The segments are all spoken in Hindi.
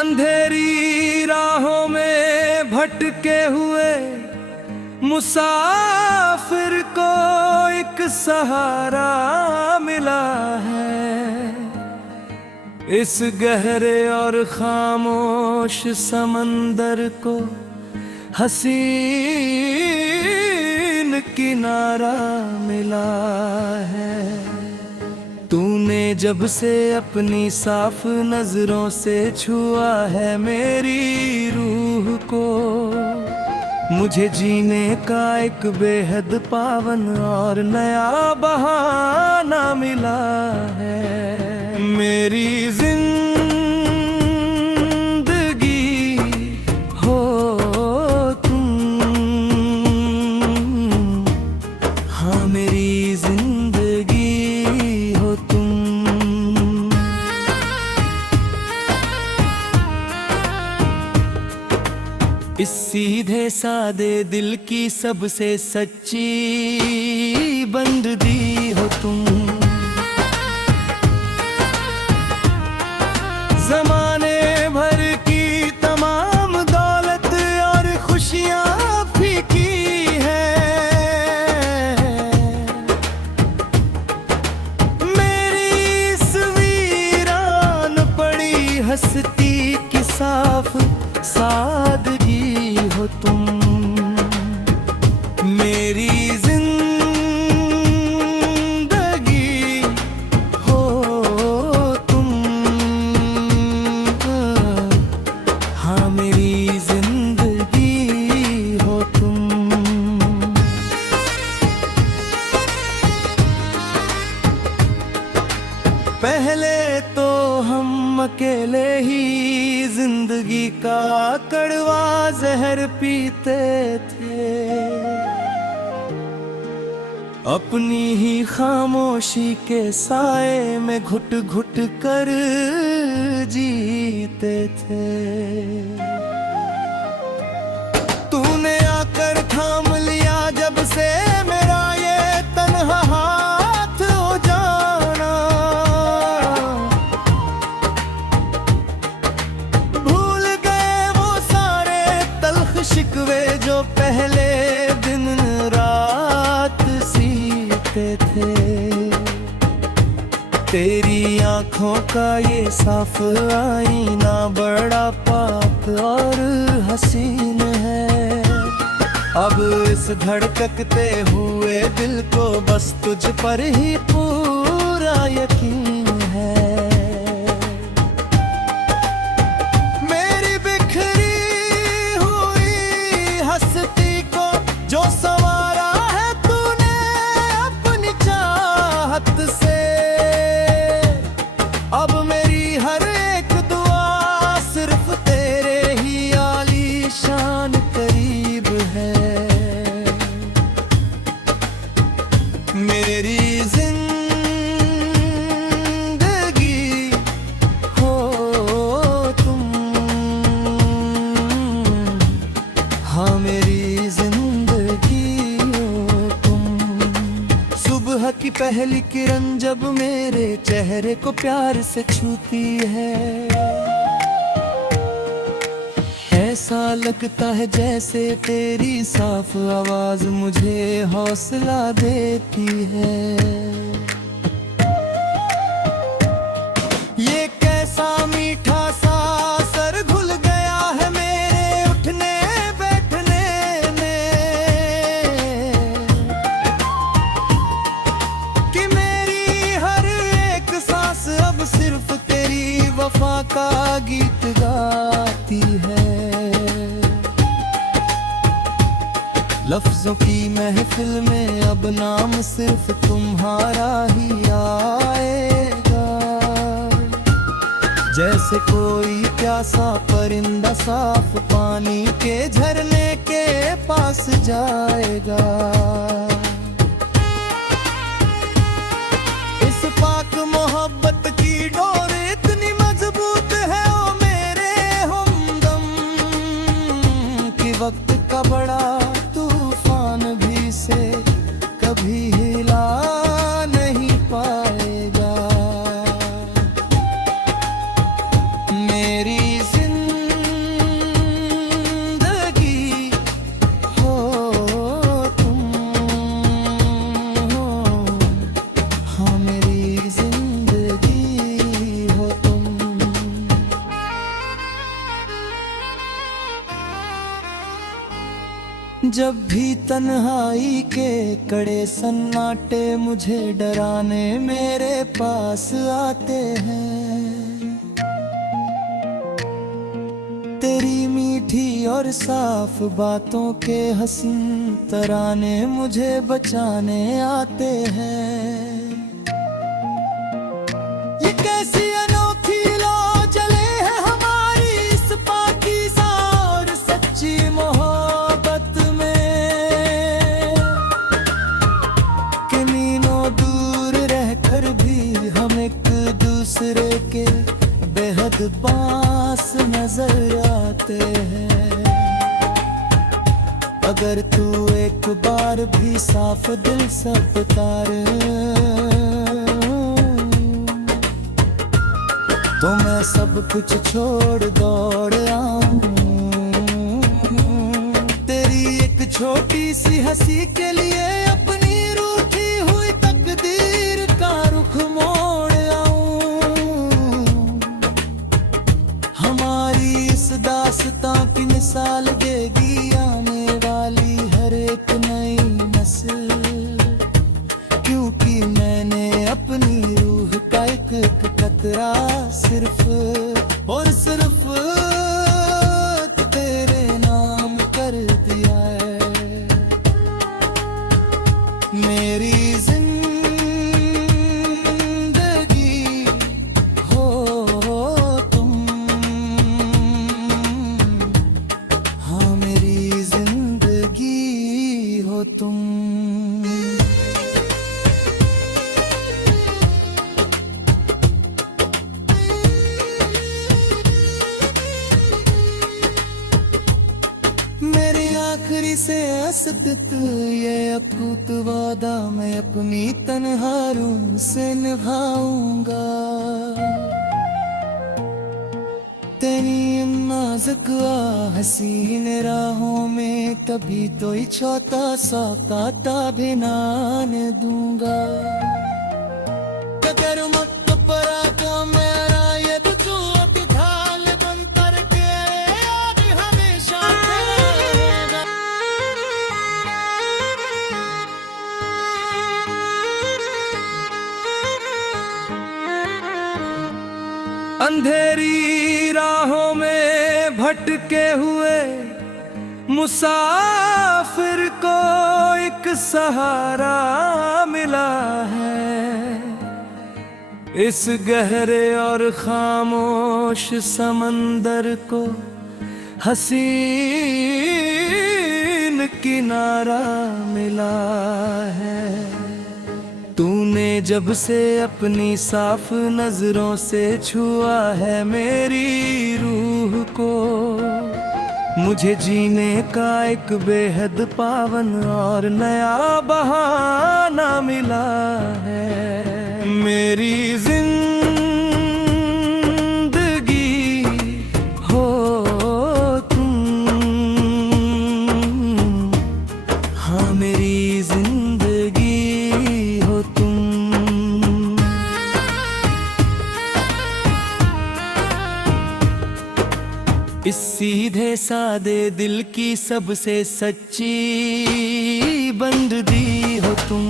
अंधेरी राहों में भटके हुए मुसाफिर को एक सहारा मिला है। इस गहरे और खामोश समंदर को हसीन किनारा मिला है। तूने जब से अपनी साफ नजरों से छुआ है मेरी रूह को, मुझे जीने का एक बेहद पावन और नया बहाना मिला है। मेरी जिंदगी हो तुम, हाँ मेरी जिंदगी हो तुम। इस सीधे सादे दिल की सबसे सच्ची बंदगी हो तुम। ज़माने भर की तमाम दौलत और खुशियाँ फीकी है, मेरी इस वीरान पड़ी हस्ती की साफ सादगी हो तुम। मेरी जिंदगी हो तुम, हाँ मेरी जिंदगी हो तुम। पहले तो हम अकेले ही जिंदगी का कड़वा जहर पीते थे, अपनी ही खामोशी के साए में घुट घुट कर जीते थे। तूने आकर थाम लिया जब से मेरा ये तन्हा हाथ हो जाना, भूल गए वो सारे तल्ख शिकवे जो पहले दिन रात सीते थे। तेरी आंखों का ये साफ आईना बड़ा पाक और हसीन है। अब इस धड़कते हुए दिल को बस तुझ पर ही पूरा यकीन है। मेरी बिखरी हुई हस्ती को जो संवारा है तूने अपनी चाहत से, अब मेरी हर एक दुआ सिर्फ तेरे ही आलीशान करीब है। मेरी जिंदगी हो तुम, हाँ मेरी जिंदगी हो तुम। सुबह की पहली किरण जब मेरे चेहरे को प्यार से छूती है, ऐसा लगता है जैसे तेरी साफ आवाज मुझे हौसला देती है। ये कैसा मीठा सा असर घुल गया है मेरे उठने बैठने में, कि मेरी हर एक सांस अब सिर्फ तेरी वफा का गीत गाती है। लफ्जों की महफिल में अब नाम सिर्फ तुम्हारा ही आएगा, जैसे कोई प्यासा परिंदा साफ पानी के झरने के पास जाएगा। इस पाक मोहब्बत की डोर इतनी मजबूत है ओ मेरे हमदम, कि वक्त का बड़ा तूफान भी से कभी हिला नहीं पाएगा। मेरी जिंदगी जब भी तन्हाई के कड़े सन्नाटे मुझे डराने मेरे पास आते हैं, तेरी मीठी और साफ बातों के हसीन तराने मुझे बचाने आते हैं। ये कैसी अनोखी लो चले है हमारी इस पाकीज़ा और सच्ची मोहब्बत में, कि मीलों दूर रहकर भी हम एक दूसरे के बेहद पास नजर आते हैं। अगर तू एक बार भी साफ दिल से उतारे तो मैं सब कुछ छोड़ दौड़ आऊं। तेरी एक छोटी सी हंसी के लिए अपनी रूठी हुई तकदीर का रुख मोड़ आऊं। हमारी इस दास्तां की मिसाल देगी आने वाली हर एक नई नस्ल, क्योंकि मैंने अपनी रूह का एक कतरा सिर्फ और सिर्फ तेरे नाम कर दिया है। मेरी जिंदगी हो तुम, हाँ मेरी जिंदगी हो तुम। मेरी आखिरी से असदित ये अकूत वादा मैं अपनी तन्हा रूह से निभाऊंगा। तेरी नाजुक हसीन राहों में कभी तो इछौता सा काता भी ना आने दूंगा। अगर मत परा का मेरा ये तू अब ढाल बन कर के याद हमेशा रहेगा। अंधेरी राहों में भटके हुए मुसाफिर को एक सहारा मिला है। इस गहरे और खामोश समंदर को हसीन किनारा मिला है। तूने जब से अपनी साफ नजरों से छुआ है मेरी रूह को, मुझे जीने का एक बेहद पावन और नया बहाना मिला है। मेरी जिंदगी हो तुम, हाँ मेरी जिंदगी हो तुम। इस सीधे सादे दिल की सबसे सच्ची बंदगी हो तुम।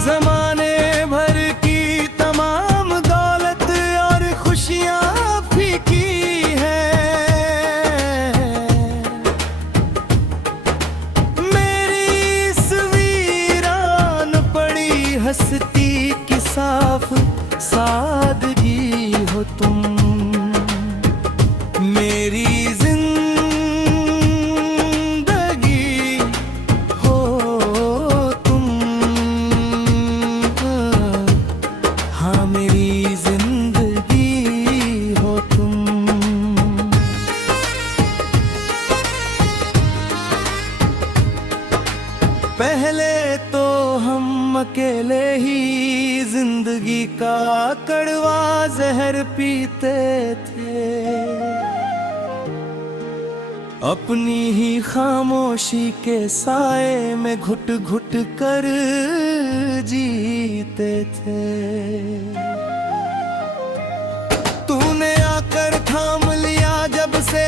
ज़माने भर की तमाम दौलत और खुशियाँ फीकी है, मेरी इस वीरान पड़ी हस्ती की साफ सादगी हो तुम। मेरी जिंदगी हो तुम, हाँ मेरी जिंदगी हो तुम। पहले तो हम अकेले ही जिंदगी का कड़वा जहर पीते थे, अपनी ही खामोशी के साए में घुट घुट कर जीते थे। तूने आकर थाम लिया जब से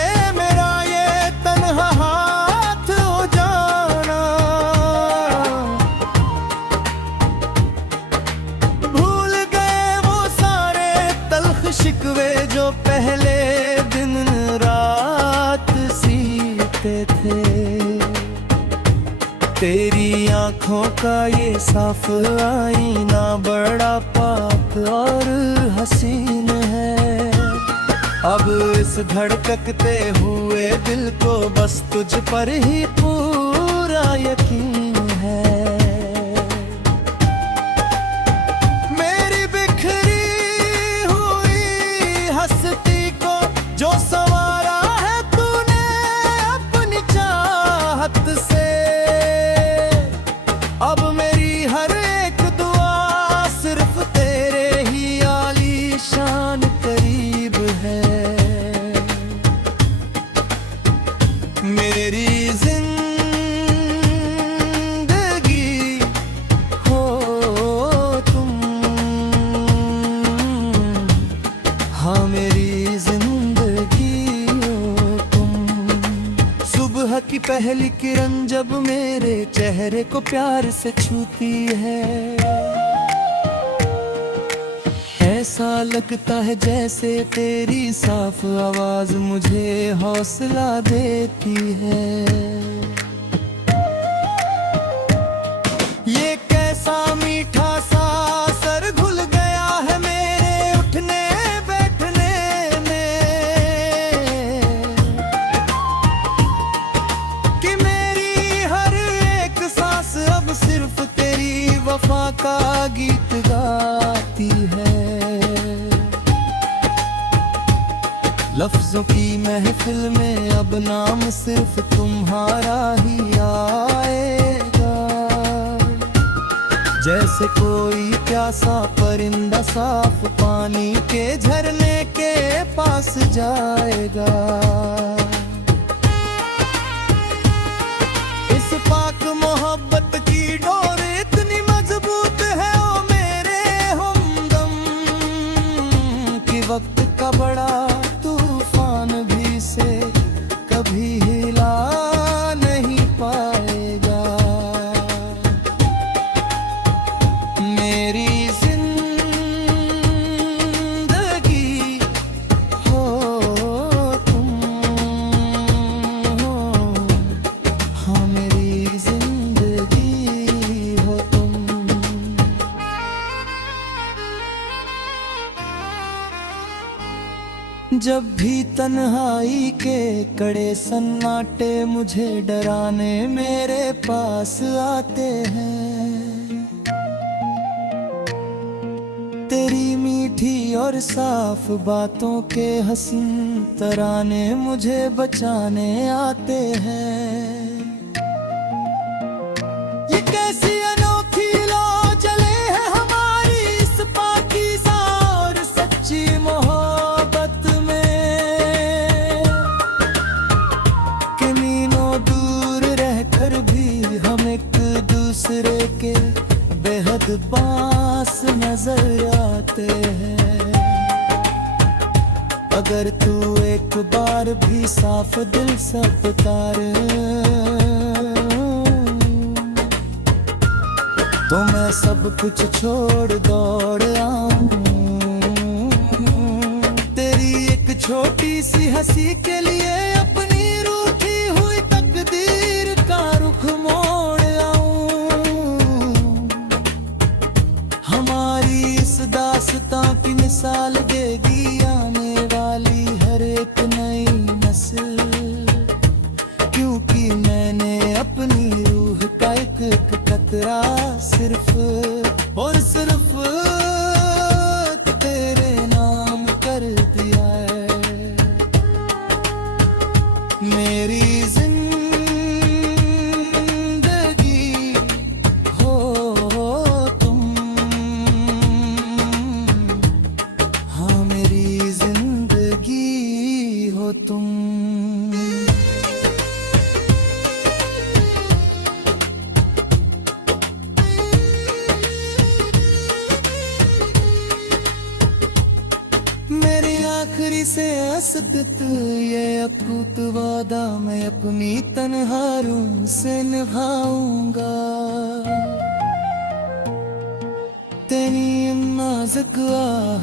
तेरी आंखों का ये साफ आईना बड़ा पाक और हसीन है। अब इस धड़कते हुए दिल को बस तुझ पर ही पूरा यकीन है। मेरी बिखरी हुई हस्ती को जो संवारा है तूने अपनी चाहत से, अब मेरी हर एक दुआ सिर्फ तेरे ही आलीशान करीब है। मेरी जिंदगी हो तुम, हाँ मेरी जिंदगी हो तुम। सुबह की पहली किरण जब मेरे चेहरे को प्यार से छूती है, ऐसा लगता है जैसे तेरी साफ आवाज मुझे हौसला देती है। ये कैसा मीठा सा असर घुल गया है मेरे उठने बैठने में, कि मेरी हर एक सांस अब सिर्फ तेरी वफा का गीत गाती है। लफ्जों की महफिल में अब नाम सिर्फ तुम्हारा ही आएगा, जैसे कोई प्यासा परिंदा साफ पानी के झरने के पास जाएगा। इस पाक मोहब्बत की डोर इतनी मजबूत है ओ मेरे हमदम, कि वक्त का बड़ा तूफान भी से कभी हिला नहीं पाएगा। मेरी जिंदगी हो तुम, हाँ मेरी जिंदगी हो तुम। जब भी तन्हाई के कड़े सन्नाटे मुझे डराने मेरे पास आते हैं, तेरी मीठी और साफ बातों के हसीन तराने मुझे बचाने आते हैं। ये कैसी अनोखी लो जले है हमारी इस पाकीज़ा और सच्ची मोहब्बत में, कि मीलों दूर रहकर भी हम एक दूसरे के बेहद पास नजर आते हैं। अगर तू एक बार भी साफ दिल से पुकारे तो मैं सब कुछ छोड़ दौड़ आऊं। तेरी एक छोटी सी हंसी के लिए अपनी रूठी हुई तकदीर का रुख मोड़ आऊं। हमारी इस दास्तां की मिसाल देगी आने वाली हर एक नई नस्ल, क्योंकि मैंने अपनी रूह का एक कतरा सिर्फ और सिर्फ तेरे नाम कर दिया है। मेरी जिंदगी हो तुम, हाँ मेरी जिंदगी हो तुम। मेरी आखिरी से असतत ये अकूत वादा मैं अपनी तन्हा रूह से निभाऊंगा। तेरी नाजुक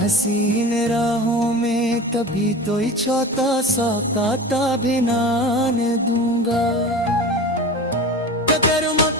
हसीन राहों में कभी तो ही छोटा सा कांटा भी ना आने दूंगा। कदर मत